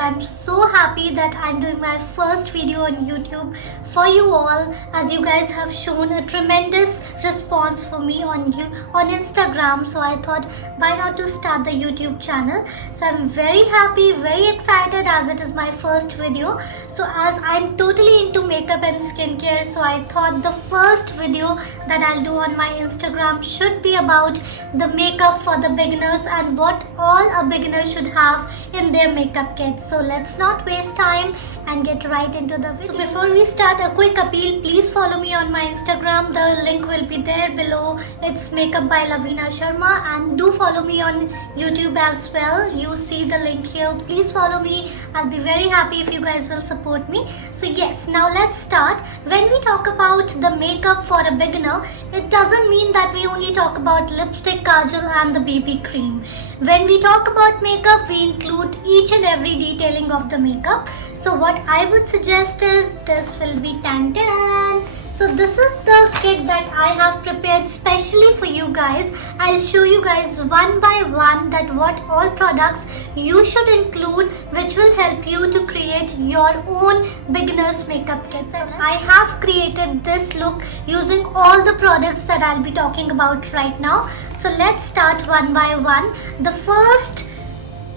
I'm so happy that I'm doing my first video on YouTube for you all, as you guys have shown a tremendous response for me on Instagram. So I thought, why not to start the YouTube channel. So I'm very happy, very excited, as it is my first video. So as I'm totally into makeup and skincare, so I thought the first video that I'll do on my Instagram should be about the makeup for the beginners and what all a beginner should have in their makeup kit. So let's not waste time and get right into the video. So before we start, a quick appeal, please follow me on my Instagram. The link will be there below. It's Makeup by Lavina Sharma, and do follow me on YouTube as well. You see the link here. Please follow me. I'll be very happy if you guys will support me. So yes, now let's start. When we talk about the makeup for a beginner, it doesn't mean that we only talk about lipstick, kajal and the BB cream. When we talk about makeup, we include each and every detailing of the makeup. So what I would suggest is this will be tan-ta-dan. So this is the kit that I have prepared specially for you guys. I'll show you guys one by one that what all products you should include, which will help you to create your own beginner's makeup kit. So I have created this look using all the products that I'll be talking about right now. So let's start one by one. The first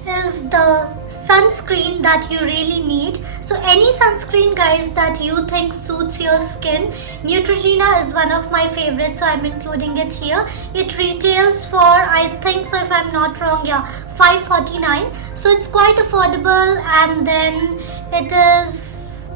is the sunscreen that you really need. So any sunscreen guys that you think suits your skin. Neutrogena is one of my favorites, so I'm including it here. It retails for, I think so if I'm not wrong, yeah, $5.49. So it's quite affordable, and then it is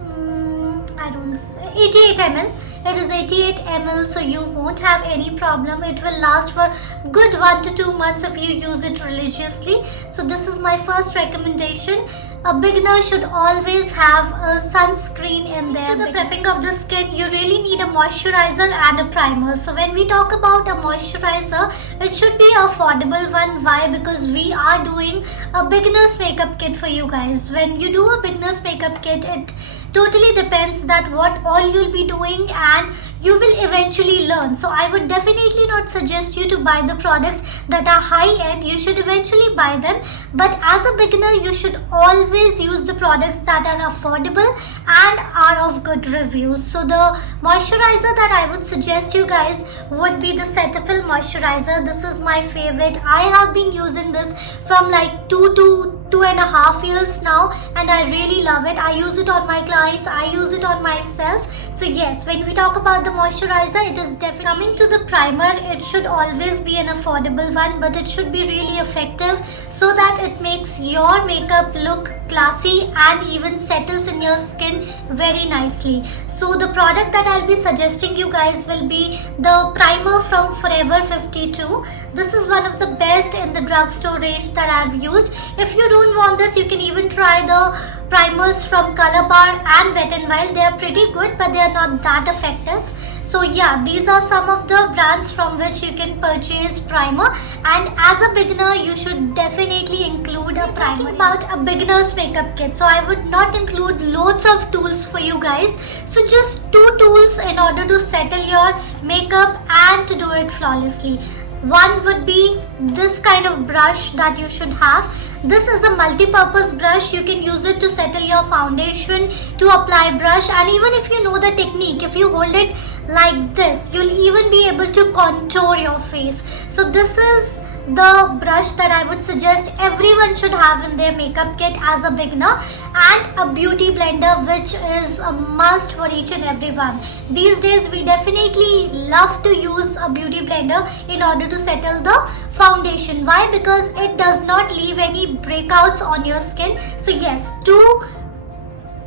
88 ml. It is 88 ml, so you won't have any problem. It will last for good 1 to 2 months if you use it religiously. So this is my first recommendation. A beginner should always have a sunscreen in there. To the prepping of the skin, you really need a moisturizer and a primer. So when we talk about a moisturizer, it should be an affordable one. Why? Because we are doing a beginner's makeup kit for you guys. When you do a beginner's makeup kit, it totally depends that what all you'll be doing, and you will eventually learn. So I would definitely not suggest you to buy the products that are high end. You should eventually buy them, but as a beginner you should always use the products that are affordable and are of good reviews. So the moisturizer that I would suggest you guys would be the Cetaphil moisturizer. This is my favorite. I have been using this from like 2 to 2.5 years now, and I really love it. I use it on my clients, I use it on myself. So yes, when we talk about the moisturizer, it is definitely coming to the primer. It should always be an affordable one, but it should be really effective so that it makes your makeup look classy and even settles in your skin very nicely. So the product that I'll be suggesting you guys will be the primer from Forever 52. This is one of the best in the drugstore range that I've used. If you don't want this, you can even try the primers from Color Bar and Wet n Wild. They are pretty good, but they are not that effective. So yeah, these are some of the brands from which you can purchase primer, and as a beginner you should definitely include a primer. Talking about a beginner's makeup kit, so I would not include loads of tools for you guys. So just 2 tools in order to settle your makeup and to do it flawlessly. One would be this kind of brush that you should have. This is a multi-purpose brush. You can use it to settle your foundation, to apply brush, and even if you know the technique, if you hold it like this, you'll even be able to contour your face. So this is the brush that I would suggest everyone should have in their makeup kit as a beginner, and a beauty blender, which is a must for each and everyone. These days we definitely love to use a beauty blender in order to settle the foundation. Why? Because it does not leave any breakouts on your skin. So yes, 2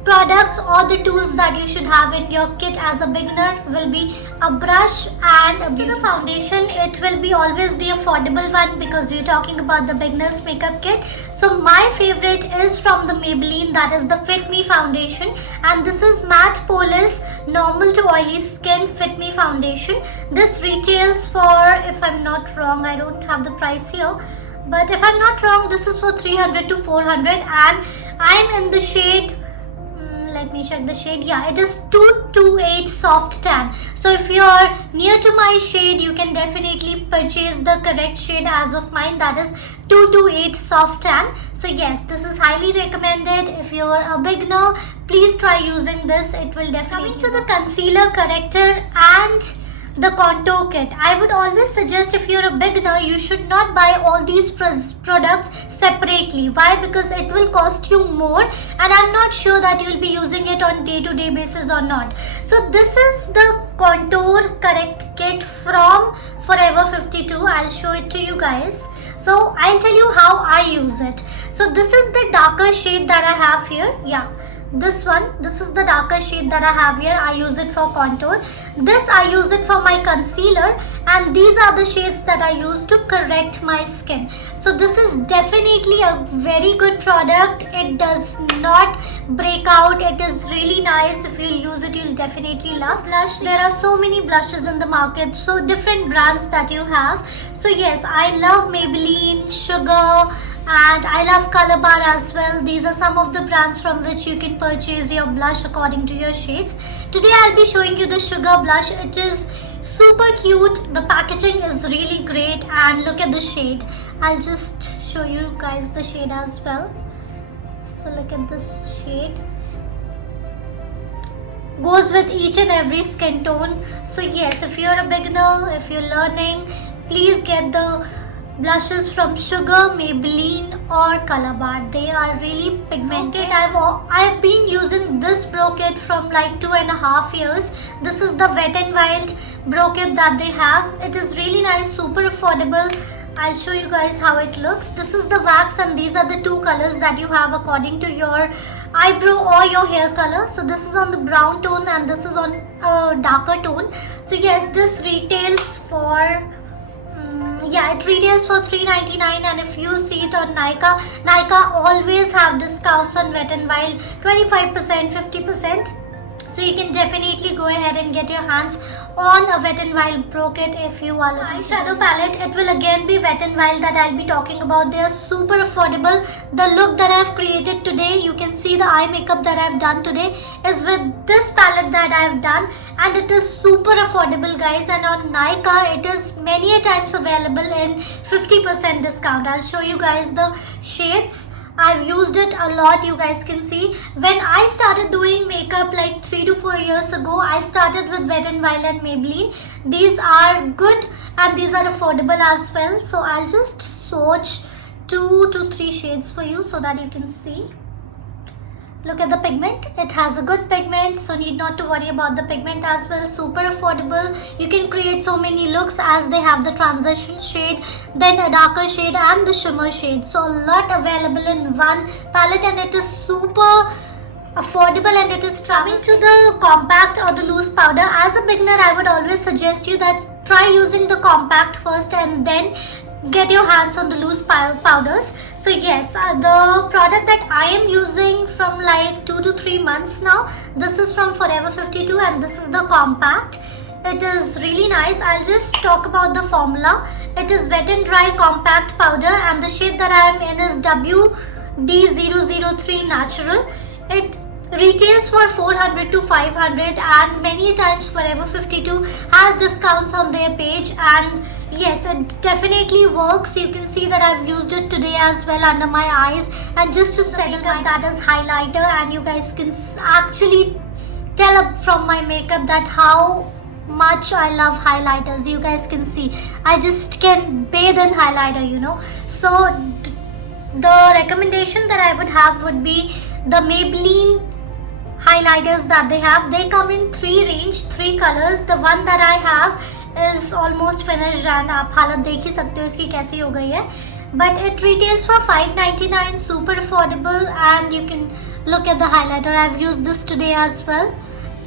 products or the tools that you should have in your kit as a beginner will be a brush and a beauty. To the foundation, it will be always the affordable one because we're talking about the beginner's makeup kit. So my favorite is from the Maybelline, that is the Fit Me foundation, and this is Matte Polish Normal to Oily Skin Fit Me foundation. This retails for, if I'm not wrong, I don't have the price here, but if I'm not wrong, this is for 300 to 400, and I'm in the shade let me check the shade. Yeah, it is 228 soft tan. So if you're near to my shade, you can definitely purchase the correct shade as of mine, that is 228 soft tan. So yes, this is highly recommended. If you're a beginner, please try using this. It will definitely. Coming to the concealer, corrector and the contour kit, I would always suggest, if you're a beginner, you should not buy all these products separately. Why? Because it will cost you more, and I'm not sure that you'll be using it on day-to-day basis or not. So this is the contour correct kit from Forever 52. I'll show it to you guys. So I'll tell you how I use it. So this is the darker shade that I have here. Yeah, this one, this is the darker shade that I have here. I use it for contour. This I use it for my concealer, and these are the shades that I use to correct my skin. So this is definitely a very good product. It does not break out. It is really nice. If you use it, you'll definitely love. Blush, there are so many blushes in the market, so different brands that you have. So yes, I love Maybelline, Sugar, and I love Calabar as well. These are some of the brands from which you can purchase your blush according to your shades. Today I'll be showing you the Sugar blush. It is super cute. The packaging is really great, and look at the shade. I'll just show you guys the shade as well. So look at this shade. Goes with each and every skin tone. So yes, if you're a beginner, if you're learning, please get the blushes from Sugar, Maybelline or Calabar. They are really pigmented. I've been using this brow kit from like 2.5 years. This is the Wet n Wild brow kit that they have. It is really nice, super affordable. I'll show you guys how it looks. This is the wax, and these are the two colors that you have according to your eyebrow or your hair color. So this is on the brown tone and this is on a darker tone. So yes, this retails for it retails for $3.99, and if you see it on Nykaa always have discounts on Wet n Wild, 25%, 50%. So you can definitely go ahead and get your hands on a Wet n Wild brow kit if you are looking. Eyeshadow palette, it will again be Wet n Wild that I'll be talking about. They are super affordable. The look that I've created today, you can see the eye makeup that I've done today is with this palette that I've done, and it is super affordable, guys. And on Nykaa it is many a times available in 50% discount. I'll show you guys the shades. I've used it a lot, you guys can see. When I started doing makeup like 3 to 4 years ago, I started with Wet n Wild and Maybelline. These are good and these are affordable as well. So I'll just swatch 2 to 3 shades for you so that you can see. Look at the pigment. It has a good pigment, so need not to worry about the pigment as well. Super affordable. You can create so many looks as they have the transition shade, then a darker shade and the shimmer shade. So a lot available in one palette, and it is super affordable, and it is coming to the compact or the loose powder. As a beginner, I would always suggest you that try using the compact first and then get your hands on the loose powders. So yes, the product that I am using from like 2 to 3 months now, this is from Forever 52 and this is the compact. It is really nice. I'll just talk about the formula. It is Wet n Dry compact powder, and the shade that I am in is WD003 Natural. It retails for 400 to 500, and many times Forever 52 has discounts on their page, and yes, it definitely works. You can see that I've used it today as well under my eyes, and just to settle up, that is highlighter, and you guys can actually tell from my makeup that how much I love highlighters. You guys can see I just can bathe in highlighter, you know. So the recommendation that I would have would be the Maybelline highlighters that they have. They come in 3 colors. The one that I have is almost finished, and आप हालत देख ही सकते हो इसकी कैसी हो गई है. But it retails for $5.99, super affordable, and you can look at the highlighter. I've used this today as well.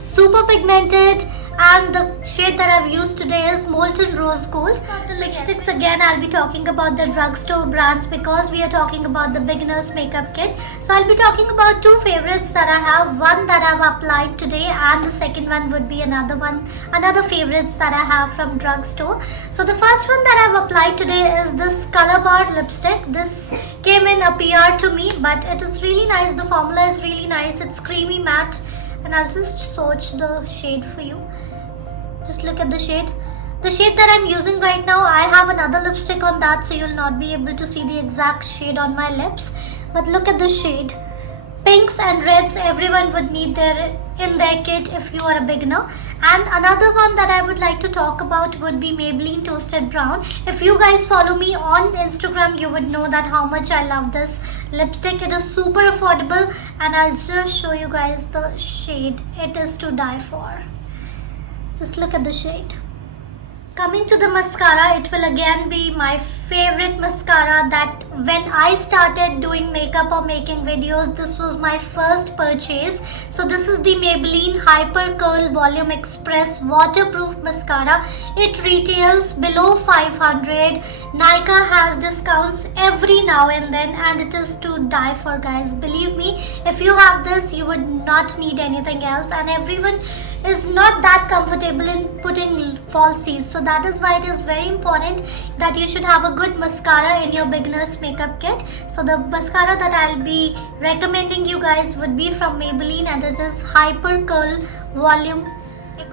Super pigmented, and the shade that I've used today is Molten Rose Gold. The lipsticks, again I'll be talking about the drugstore brands because we are talking about the beginner's makeup kit. So I'll be talking about two favorites that I have, one that I've applied today and the second one would be another favorites that I have from drugstore. So the first one that I've applied today is this Color Bar lipstick. This came in a PR to me, but it is really nice. The formula is really nice. It's creamy matte, and I'll just swatch the shade for you. Just look at the shade. The shade that I'm using right now, I have another lipstick on that, so you'll not be able to see the exact shade on my lips. But look at the shade. Pinks and reds, everyone would need in their kit if you are a beginner. And another one that I would like to talk about would be Maybelline Toasted Brown. If you guys follow me on Instagram, you would know that how much I love this lipstick. It is super affordable, and I'll just show you guys the shade. It is to die for. Just look at the shade. Coming to the mascara, it will again be my favorite mascara that when I started doing makeup or making videos, this was my first purchase. So this is the Maybelline Hyper Curl Volume Express Waterproof Mascara. It retails below 500. Nykaa has discounts every now and then, and it is to die for, guys. Believe me, if you have this, you would not need anything else, and everyone is not that comfortable in putting falsies. So that is why it is very important that you should have a good mascara in your beginner's makeup kit. So the mascara that I'll be recommending you guys would be from Maybelline, and it is Hyper Curl Volume.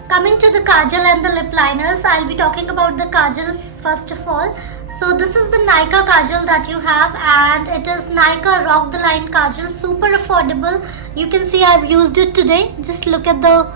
Coming to the kajal and the lip liners, I'll be talking about the kajal first of all. So this is the Nykaa kajal that you have, and it is Nykaa Rock the Line kajal, super affordable. You can see I've used it today. Just look at the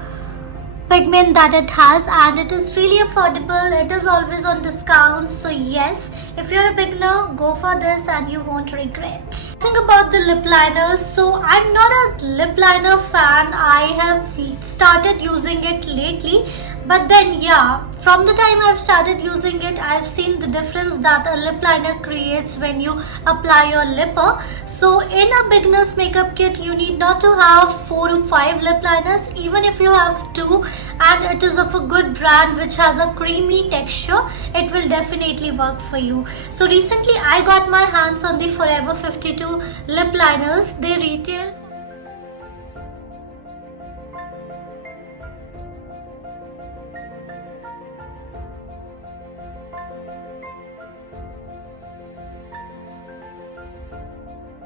pigment that it has, and it is really affordable. It is always on discounts, so yes, if you're a beginner, go for this and you won't regret. Talking about the lip liners, so I'm not a lip liner fan. I have started using it lately, but then yeah, from the time I've started using it, I've seen the difference that a lip liner creates when you apply your lipper. So in a beginner's makeup kit, you need not to have 4 to 5 lip liners. Even if you have 2 and it is of a good brand which has a creamy texture, it will definitely work for you. So recently I got my hands on the Forever 52 lip liners. They retail